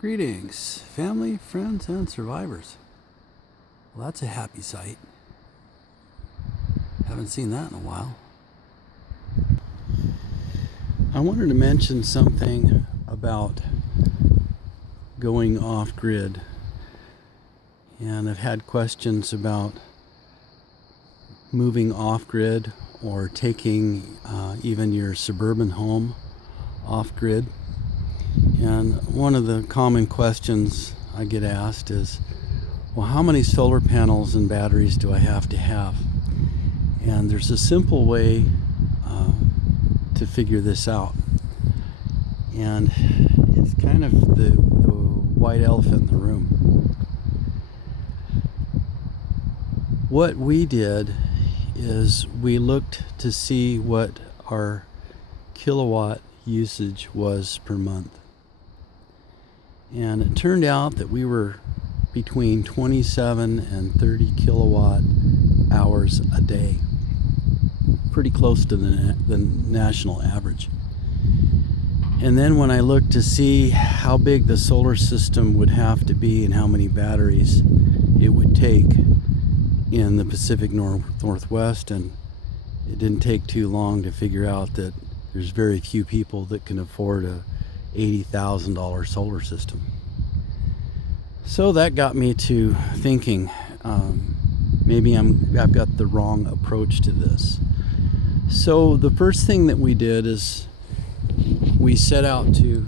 Greetings, family, friends, and survivors. Well, that's a happy sight. Haven't seen that in a while. I wanted to mention something about going off-grid. And I've had questions about moving off-grid or taking even your suburban home off-grid. And one of the common questions I get asked is, well, how many solar panels and batteries do I have to have? And there's a simple way to figure this out. And it's kind of the white elephant in the room. What we did is we looked to see what our kilowatt usage was per month. And it turned out that we were between 27 and 30 kilowatt hours a day. Pretty close to the national average. And then when I looked to see how big the solar system would have to be and how many batteries it would take in the Pacific Northwest, and it didn't take too long to figure out that there's very few people that can afford a $80,000 solar system. So that got me to thinking, maybe I've got the wrong approach to this. So the first thing that we did is we set out to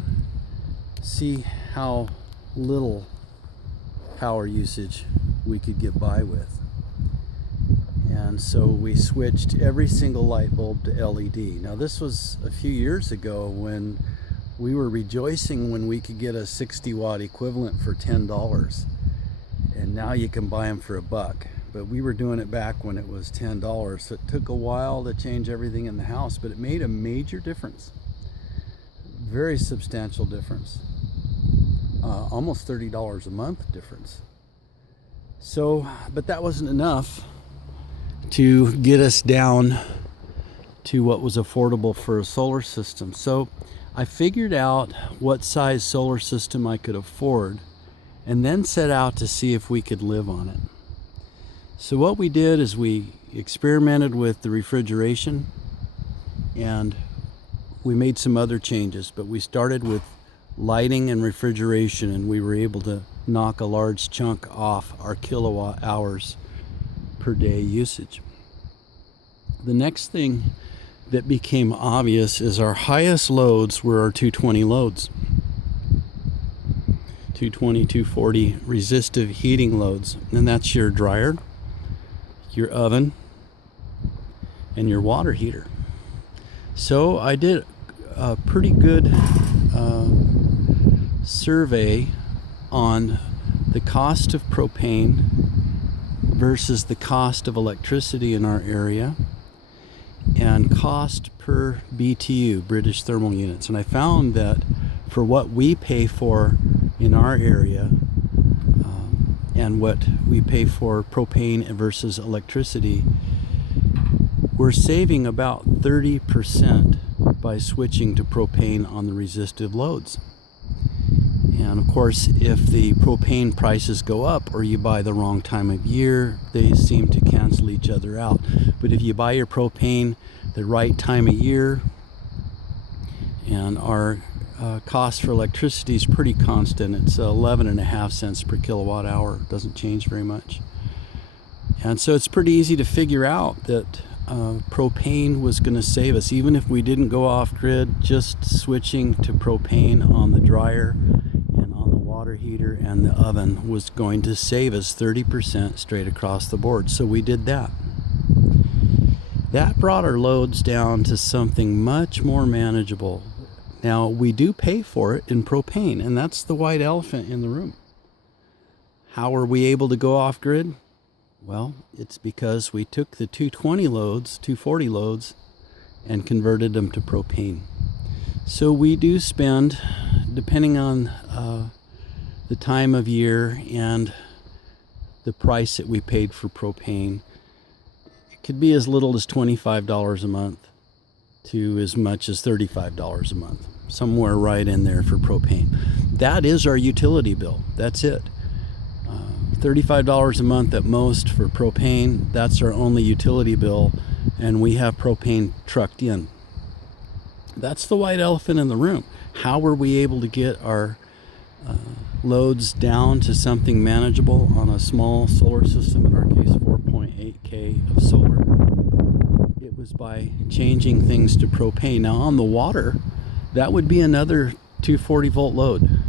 see how little power usage we could get by with. And so we switched every single light bulb to LED. Now this was a few years ago when we were rejoicing when we could get a 60 watt equivalent for $10. And now you can buy them for $1. But we were doing it back when it was $10. So it took a while to change everything in the house, but it made a major difference. Very substantial difference. Almost $30 a month difference. So, but that wasn't enough to get us down to what was affordable for a solar system. So I figured out what size solar system I could afford and then set out to see if we could live on it. So what we did is we experimented with the refrigeration and we made some other changes, but we started with lighting and refrigeration, and we were able to knock a large chunk off our kilowatt hours per day usage. The next thing that became obvious is our highest loads were our 220 loads. 220, 240 resistive heating loads. And that's your dryer, your oven, and your water heater. So I did a pretty good survey on the cost of propane versus the cost of electricity in our area and cost per BTU, British thermal units. And I found that for what we pay for in our area and what we pay for propane versus electricity, we're saving about 30% by switching to propane on the resistive loads. And of course, if the propane prices go up or you buy the wrong time of year, they seem to cancel each other out. But if you buy your propane the right time of year, and our cost for electricity is pretty constant. It's 11.5 cents per kilowatt hour. It doesn't change very much. And so it's pretty easy to figure out that propane was going to save us. Even if we didn't go off grid, just switching to propane on the dryer and on the water heater and the oven was going to save us 30% straight across the board. So we did that. That brought our loads down to something much more manageable. Now, we do pay for it in propane, and that's the white elephant in the room. How are we able to go off grid? Well, it's because we took the 220 loads, 240 loads, and converted them to propane. So we do spend, depending on the time of year and the price that we paid for propane, it could be as little as $25 a month to as much as $35 a month. somewhere right in there for propane. That is our utility bill. That's it. $35 a month at most for propane. That's our only utility bill, and we have propane trucked in. That's the white elephant in the room. How were we able to get our loads down to something manageable on a small solar system, in our case 4.8K of solar? It was by changing things to propane. Now on the water, that would be another 240 volt load.